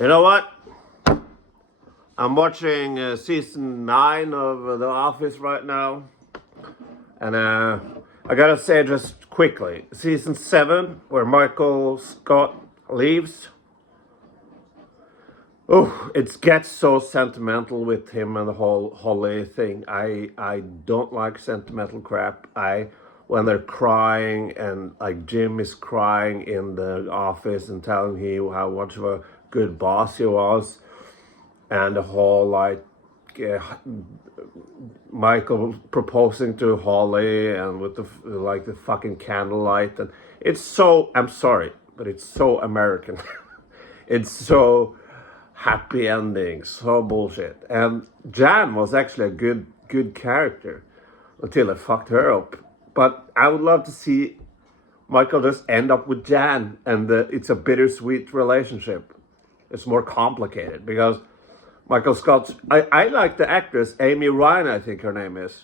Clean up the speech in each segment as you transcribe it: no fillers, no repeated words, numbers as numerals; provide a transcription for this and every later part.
You know what? I'm watching season 9 of The Office right now. And I gotta say just quickly, season 7, where Michael Scott leaves. Oh, it gets so sentimental with him and the whole Holly thing. I don't like sentimental crap. When they're crying and like Jim is crying in the office and telling him how much of a good boss he was, and the whole like Michael proposing to Holly and with the fucking candlelight, and it's so, I'm sorry, but it's so American. It's so happy ending, so bullshit. And Jan was actually a good character until I fucked her up. But I would love to see Michael just end up with Jan, and it's a bittersweet relationship. It's more complicated because Michael Scott's, I like the actress Amy Ryan, I think her name is.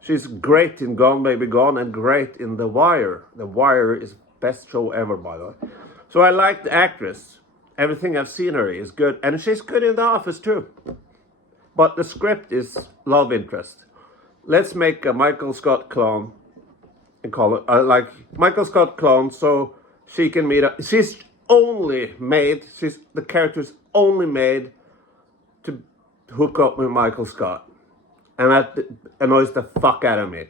She's great in Gone Baby Gone and great in The Wire. The Wire is best show ever, by the way. So I like the actress. Everything I've seen her is good, and she's good in The Office too. But the script is love interest. Let's make a Michael Scott clone and call it like Michael Scott clone, so she can meet up. She's the character's only made to hook up with Michael Scott, and that annoys the fuck out of me.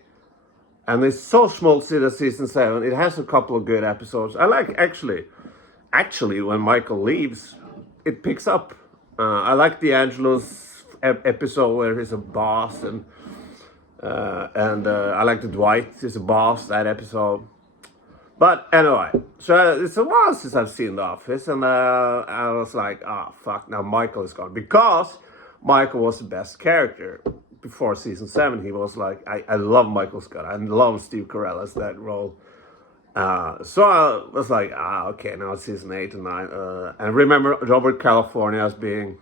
And it's so small season 7. It has a couple of good episodes. I like actually when Michael leaves, it picks up. I like D'Angelo's episode where he's a boss, and I like the Dwight is a boss, that episode. But anyway, so it's a while since I've seen The Office, and I was like, fuck, now Michael is gone. Because Michael was the best character. Before season 7, he was like, I love Michael Scott. I love Steve Carell as that role. So I was like, okay, now it's season 8 and 9. And remember Robert California as being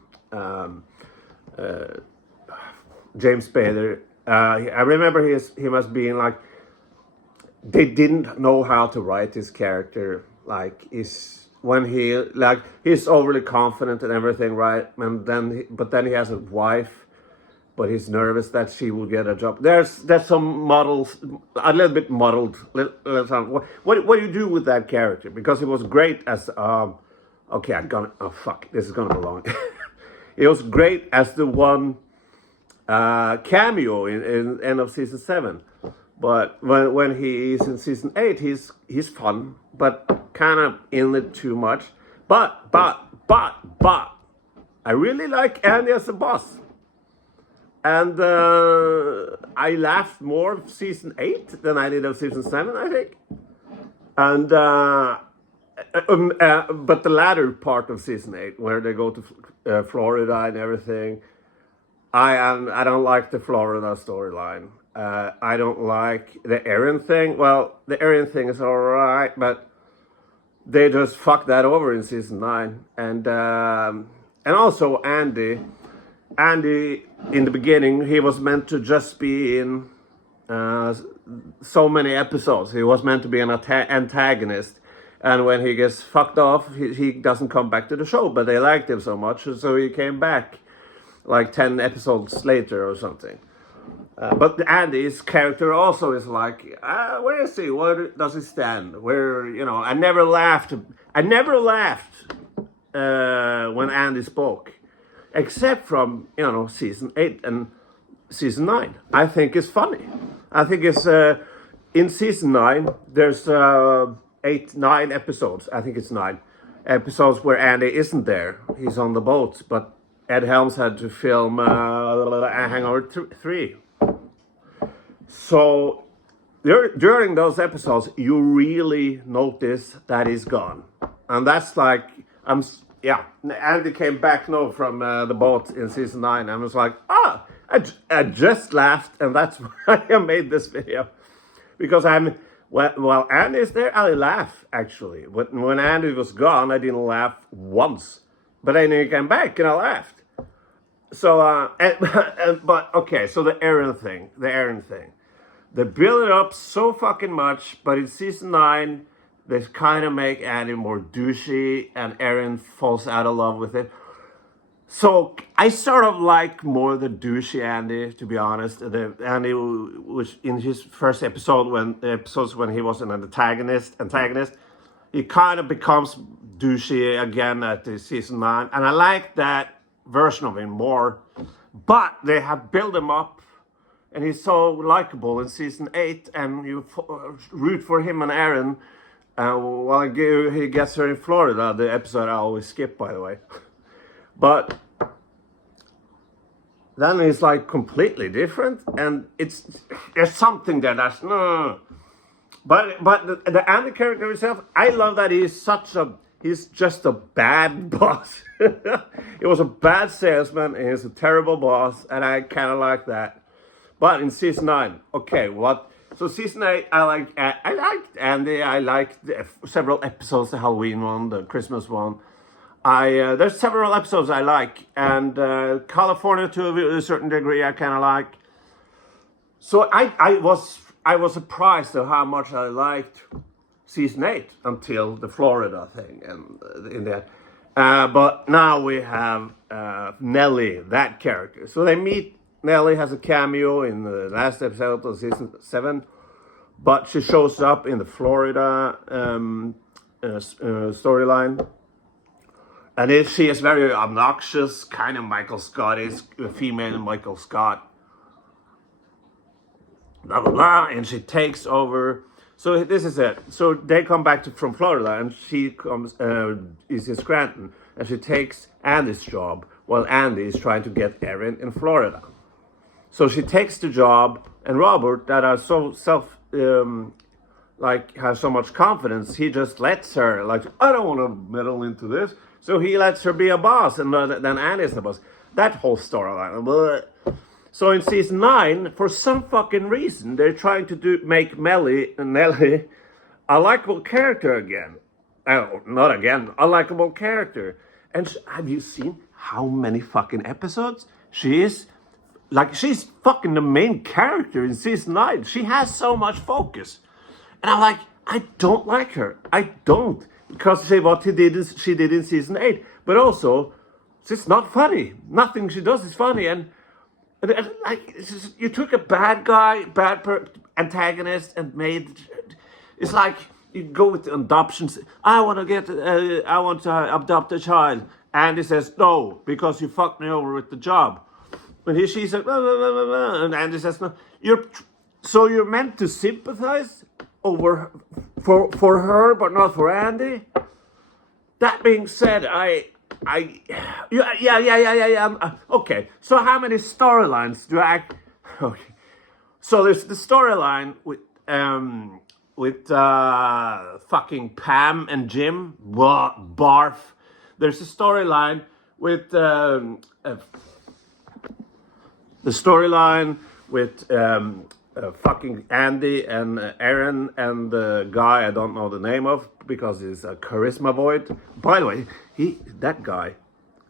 James Spader. I remember him as being like, they didn't know how to write his character. Like, he's overly confident and everything, right? And then he has a wife, but he's nervous that she will get a job. There's some models, a little bit muddled. What do you do with that character? Because he was great as this is gonna be long. He was great as the one cameo in end of season 7. But when he is in season 8, he's fun, but kind of in it too much. But I really like Andy as a boss. And I laughed more of season 8 than I did of season 7, I think. And but the latter part of season 8, where they go to Florida and everything, I don't like the Florida storyline. I don't like the Aaron thing. Well, the Aaron thing is all right, but they just fucked that over in season 9. And also Andy, in the beginning, he was meant to just be in so many episodes. He was meant to be an antagonist. And when he gets fucked off, he doesn't come back to the show. But they liked him so much, so he came back like 10 episodes later or something. But Andy's character also is like, where is he? Where does he stand? I never laughed when Andy spoke. Except from, season 8 and season 9. I think it's funny. I think it's, in season 9, there's 9 episodes. I think it's 9 episodes where Andy isn't there. He's on the boat, but Ed Helms had to film Hangover 3. So during those episodes, you really notice that he's gone. And that's like, Andy came back from the boat in season 9. I was like, I just laughed, and that's why I made this video. Because while Andy's there, I laugh, actually. But when Andy was gone, I didn't laugh once. But then he came back, and I laughed. So, but okay, so the Aaron thing. They build it up so fucking much, but in season 9, They kind of make Andy more douchey, and Aaron falls out of love with it. So I sort of like more the douchey Andy, to be honest. The Andy was in his first episodes when he was an antagonist, he kind of becomes douchey again at the season 9, and I like that version of him more. But they have built him up, and he's so likable in season 8, and you root for him and Aaron. While he gets her in Florida, the episode I always skip, by the way. But then it's like completely different, and there's something there that's no. But the Andy character himself, I love that he's just a bad boss. He was a bad salesman, and he's a terrible boss, and I kind of like that. But in season 9, okay, what? So season 8, I liked Andy. I liked several episodes, the Halloween one, the Christmas one. There's several episodes I like, and California to a certain degree I kind of like. So I was surprised at how much I liked season 8 until the Florida thing and in that. But now we have Nellie, that character. So they meet. Nellie has a cameo in the last episode of season 7, but she shows up in the Florida storyline. And she is very obnoxious, kind of Michael Scott-ish, female Michael Scott. Blah, blah, blah, and she takes over. So this is it. So they come back from Florida, and she is in Scranton, and she takes Andy's job, while Andy is trying to get Erin in Florida. So she takes the job, and Robert, that are so has so much confidence, he just lets her, like, I don't want to meddle into this. So he lets her be a boss, and then Andy's the boss. That whole storyline. So in season 9, for some fucking reason, they're trying to make Nellie a likable character again. Not again, a likable character. And have you seen how many fucking episodes she is? Like, she's fucking the main character in season 9. She has so much focus. And I'm like, I don't like her. I don't. Because what she did in season 8. But also, it's not funny. Nothing she does is funny. And like, you took a bad guy, antagonist, and made... It's like, you go with the adoptions. I want to adopt a child. And he says, no, because you fucked me over with the job. And she said, blah, blah, blah, blah, and Andy says, no. You're meant to sympathize for her, but not for Andy. That being said, yeah. Okay, so how many storylines do I? Okay, so there's the storyline with fucking Pam and Jim. Barf. There's a storyline with fucking Andy and Aaron and the guy I don't know the name of because he's a charisma void. By the way, that guy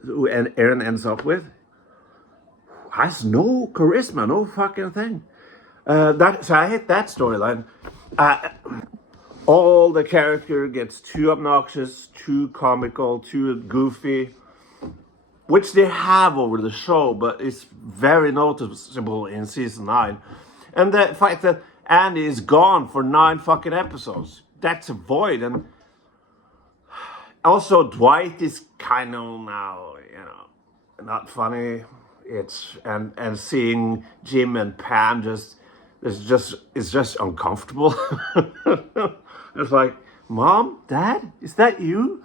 who Aaron ends up with has no charisma, no fucking thing. So I hate that storyline. All the character gets too obnoxious, too comical, too goofy, which they have over the show, but it's very noticeable in season 9. And the fact that Andy is gone for 9 fucking episodes, that's a void. And also Dwight is kind of now, not funny. And seeing Jim and Pam it's just uncomfortable. It's like, Mom, Dad, is that you?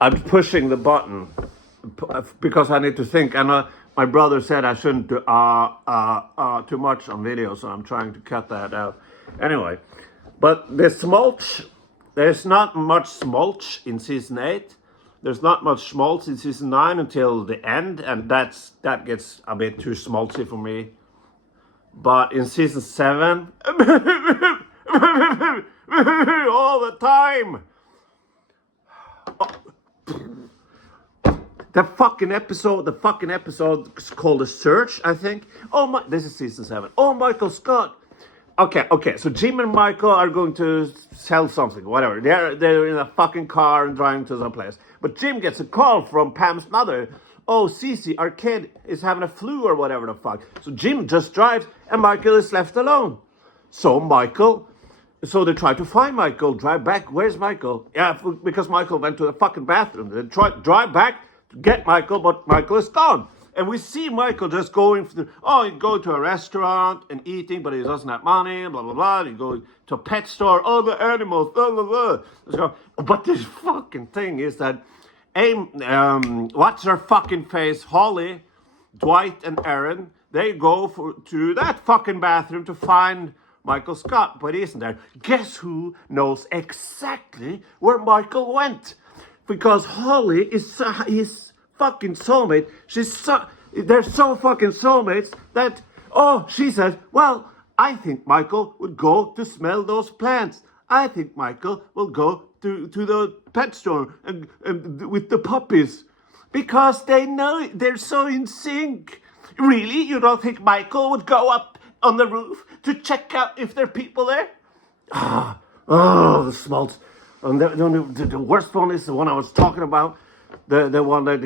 I'm pushing the button because I need to think. And my brother said I shouldn't do too much on video, so I'm trying to cut that out. Anyway, but the smulch, there's not much smulch in season 8. There's not much schmaltz in season 9 until the end, and that gets a bit too schmaltzy for me. But in season 7, all the time. The fucking episode is called The Search, I think. Oh my, this is season 7. Oh, Michael Scott. Okay, so Jim and Michael are going to sell something, whatever. They're in a fucking car and driving to some place. But Jim gets a call from Pam's mother. Oh, Cece, our kid is having a flu or whatever the fuck. So Jim just drives and Michael is left alone. So they try to find Michael, drive back. Where's Michael? Yeah, because Michael went to the fucking bathroom. They drive back to get Michael, but Michael is gone. And we see Michael just going through, he go to a restaurant and eating, but he doesn't have money, blah, blah, blah. He goes to a pet store, the animals, blah, blah, blah. So, but this fucking thing is that, what's her fucking face, Holly, Dwight and Aaron, they go to that fucking bathroom to find Michael Scott, but he isn't there. Guess who knows exactly where Michael went? Because Holly is his fucking soulmate. They're so fucking soulmates that, she says, well, I think Michael would go to smell those plants. I think Michael will go to the pet store and with the puppies. Because they know they're so in sync. Really? You don't think Michael would go up on the roof to check out if there are people there? The smells. And the worst one is the one I was talking about. The one that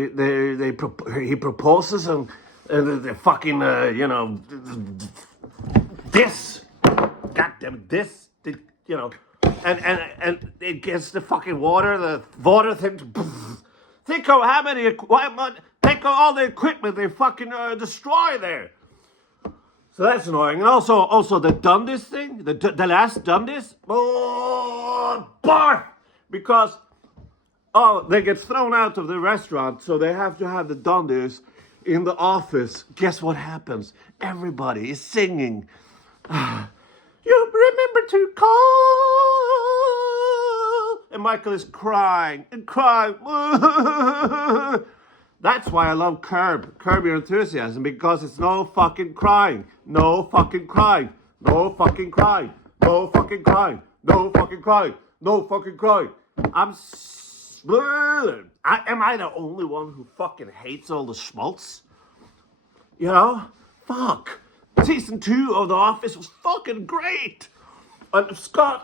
he proposes and the fucking this, goddamn this, and it gets the fucking water. The water thing. Think of how many. Think of all the equipment they fucking destroy there. So that's annoying. And also the Dundies thing, the last Dundies. Barf! Because they get thrown out of the restaurant, so they have to have the Dundies in the office. Guess what happens? Everybody is singing. You remember to call. And Michael is crying and crying. That's why I love Curb Your Enthusiasm, because it's no fucking crying. No fucking crying. No fucking crying. No fucking crying. No fucking crying. No fucking crying. Am I the only one who fucking hates all the schmaltz? You know? Fuck. Season 2 of The Office was fucking great. And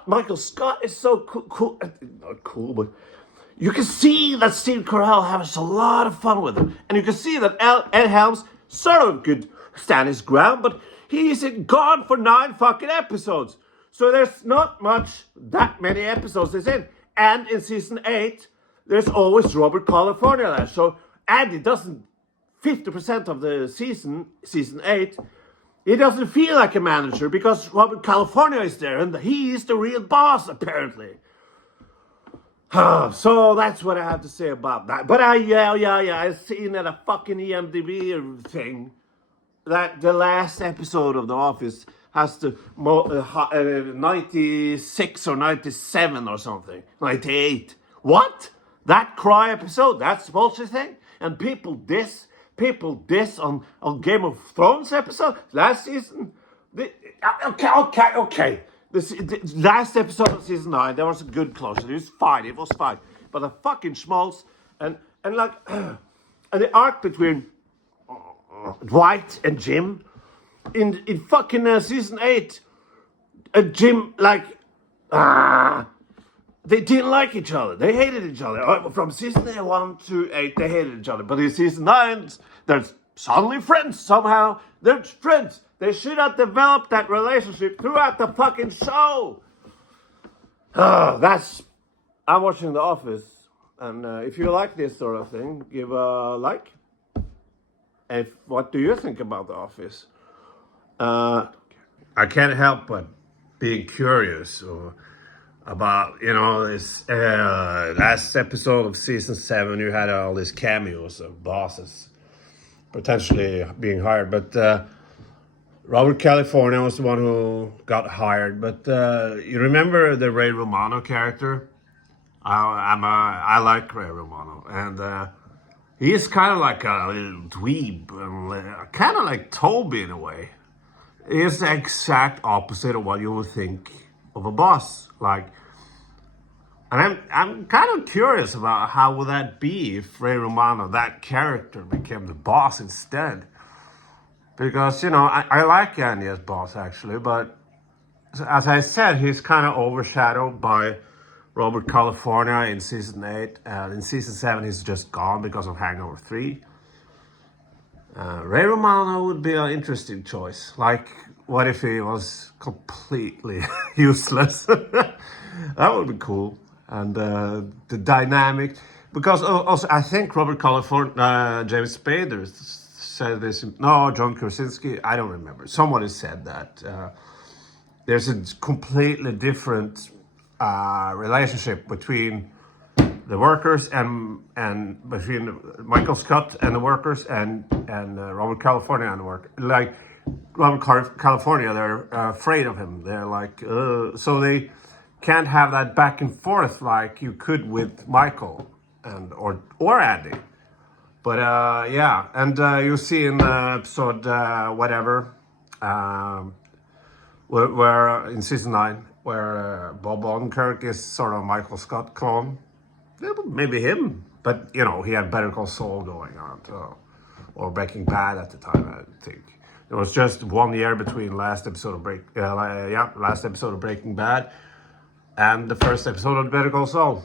Michael Scott is so cool. Not cool, but you can see that Steve Carell has a lot of fun with him. And you can see that Ed Helms sort of could stand his ground, but he's gone for 9 fucking episodes. So there's not that many episodes he's in. And in season 8, there's always Robert California there. So Andy doesn't, 50% of the season 8, he doesn't feel like a manager because Robert California is there and he's the real boss, apparently. So that's what I have to say about that. But I've seen at a fucking EMDB thing that the last episode of The Office has to 96 or 97 or something, 98. What? That cry episode? That's bullshit thing? And people diss on Game of Thrones episode last season. Okay. The last episode of season 9, there was a good closure. It was fine. But the fucking schmaltz and the arc between Dwight and Jim in fucking season 8, Jim they didn't like each other. They hated each other. From season 1 to 8, they hated each other. But in season 9, they're suddenly friends somehow. They're friends. They should have developed that relationship throughout the fucking show. I'm watching The Office. And if you like this sort of thing, give a like. What do you think about The Office? I can't help but being curious about, this last episode of season 7. You had all these cameos of bosses potentially being hired, but Robert California was the one who got hired. But you remember the Ray Romano character? I like Ray Romano, and he's kind of like a little dweeb, and kind of like Toby in a way. He's the exact opposite of what you would think of a boss. Like, And I'm kind of curious about how would that be if Ray Romano, that character, became the boss instead. Because, you know, I like Andy as boss actually, but as I said, he's kind of overshadowed by Robert California in season 8. In season 7, he's just gone because of Hangover 3. Ray Romano would be an interesting choice. Like, what if he was completely useless? That would be cool. And the dynamic, because also I think Robert California, James Spader said this. No, John Krasinski. I don't remember. Somebody said that there's a completely different relationship between the workers and between Michael Scott and the workers and Robert California and the work. Like Robert California, they're afraid of him. They're like so they can't have that back and forth like you could with Michael and or Andy. But yeah, and you see in the episode whatever, where in season 9, where Bob Odenkirk is sort of Michael Scott clone. Yeah, maybe him, but you know he had Better Call Saul going on, so, or Breaking Bad at the time. I think there was just 1 year between last episode of Breaking Bad and the first episode of Better Call Saul.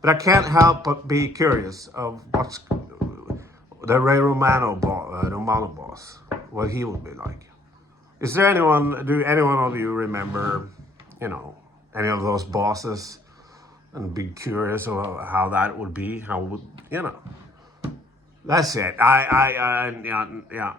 But I can't help but be curious of what's the Ray Romano boss, what he would be like. Is there anyone? Do anyone of you remember, you know, any of those bosses? And be curious about how that would be. How would you know? That's it. Yeah.